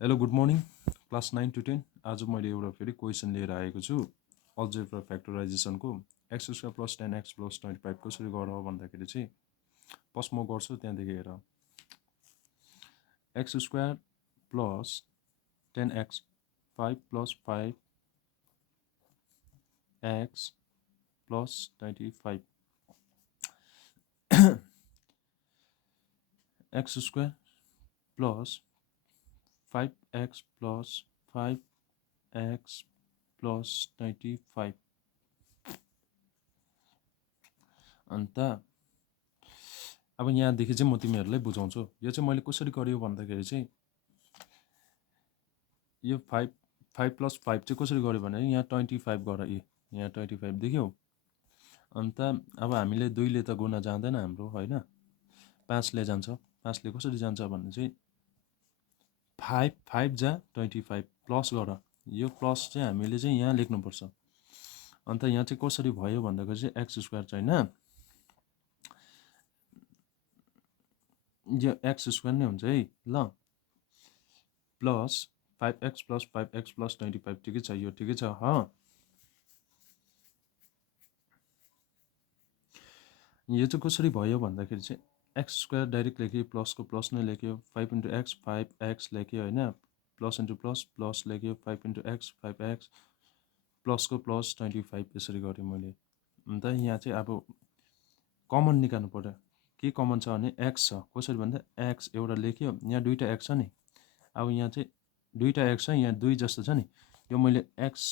hello good morning class 9 to 10 आज मैले एउटा फेरि क्वेसन लिएर आएको छु अल्जेब्रा फ्याक्टराइजेसनको x square plus 10x plus 25 कसरी गर भन्दाखेरि चाहिँ फर्स्ट म गर्छु त्यहाँदेखि हेर x square plus 10x 5 plus 5x plus 25 x square plus 5x plus 5x plus 25 अन्त अब यहाँदेखि चाहिँ म तिमीहरूलाई बुझाउँछु यो चाहिँ मैले कसरी गर्यो भन्दाखेरि चाहिँ यो 5 प्लस 5 चाहिँ कसरी गर्यो भने यहाँ 25 गर यहाँ 25 देख्यौ अन्त अब हामीले 2 ले त गुणा जाँदैन हाम्रो हैन 5 ले जान्छ 5 ले कसरी जान्छ भन्ने चाहिँ 5 जा 25 प्लस गर यो प्लस चाहिँ हामीले चाहिँ यहाँ लेख्नुपर्छ अन्त यहाँ चाहिँ कसरी भयो भन्दाखेरि चाहिँ एक्स स्क्वायर चाहिँ हैन यो एक्स स्क्वायर नै हुन्छ है ल plus 5x plus 5x plus 25 ठिकै छ यो ठिकै छ ह यो चाहिँ कसरी भयो भन्दाखेरि चाहिँ एक्स स्क्वायर डाइरेक्ट लेख्यो प्लसको प्लस नै लेख्यो 5 इन्टु एक्स 5x लेख्यो होइन प्लस इन्टु प्लस लेख्यो 5 इन्टु एक्स 5x प्लसको प्लस 25 यसरी गरेँ मैले अन्त यहाँ चाहिँ अब कमन निकाल्नु पर्यो के कमन छ भने एक्स छ कसरी भन्दा एक्स एउटा लेख्यो यहाँ दुईवटा एक्स छ नि अब यहाँ चाहिँ दुईवटा एक्स छ यहाँ 2 जस्तो छ नि यो मैले एक्स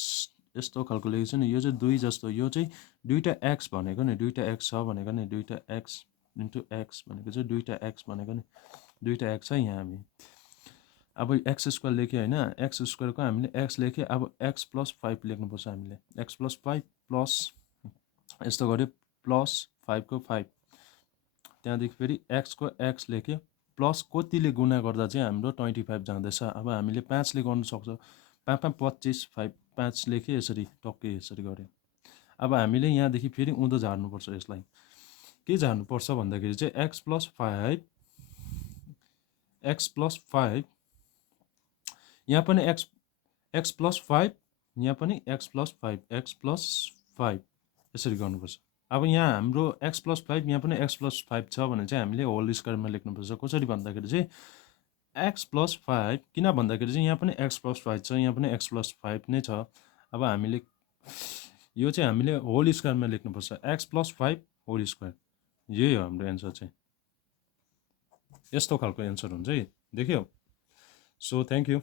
यस्तो खालको लेखेको छु नि यो चाहिँ 2 जस्तो यो चाहिँ दुईवटा एक्स भनेको नि दुईवटा एक्स छ भनेको नि दुईवटा एक्स इन्टु एक्स भनेको चाहिँ दुईवटा एक्स भनेको नि दुईवटा एक्स छ यहाँ हामी अब एक्स स्क्वायर लेख्यो होइन एक्स स्क्वायरको हामीले एक्स लेख्यो अब एक्स प्लस 5 लेख्नुपर्छ हामीले एक्स प्लस 5 प्लस यस्तो गऱ्यो प्लस 5 को 5 त्यहाँदेखि फेरि एक्सको एक्स लेख्यो प्लस कतिले गुणा गर्दा चाहिँ हाम्रो 25 जाँदैछ अब हामीले 5 ले गर्नु सक्छ 5 25 5 लेख्यो यसरी टक्कै यसरी गऱ्यो अब हामीले यहाँदेखि फेरि उँधो झार्नुपर्छ यसलाई के झार्नुपर्छ भन्दाखेरि चाहिँ एक्स प्लस 5 यहाँ पनि एक्स प्लस 5 यहाँ पनि एक्स प्लस 5 यसरी गर्नुपर्छ अब यहाँ हाम्रो एक्स प्लस 5 यहाँ पनि एक्स प्लस 5 छ भने चाहिँ हामीले होल स्क्वायरमा लेख्नुपर्छ कसरी भन्दाखेरि चाहिँ एक्स प्लस 5 किन भन्दाखेरि चाहिँ यहाँ पनि एक्स प्लस 5 छ यहाँ पनि एक्स प्लस 5 नै छ अब हामीले यो चाहिँ हामीले होल स्क्वायरमा लेख्नुपर्छ एक्स प्लस 5 होल स्क्वायर यही हो हाम्रो एन्सर चाहिँ यस्तो खालको एन्सर हुन्छ है देख्यौ सो थ्याङ्क यू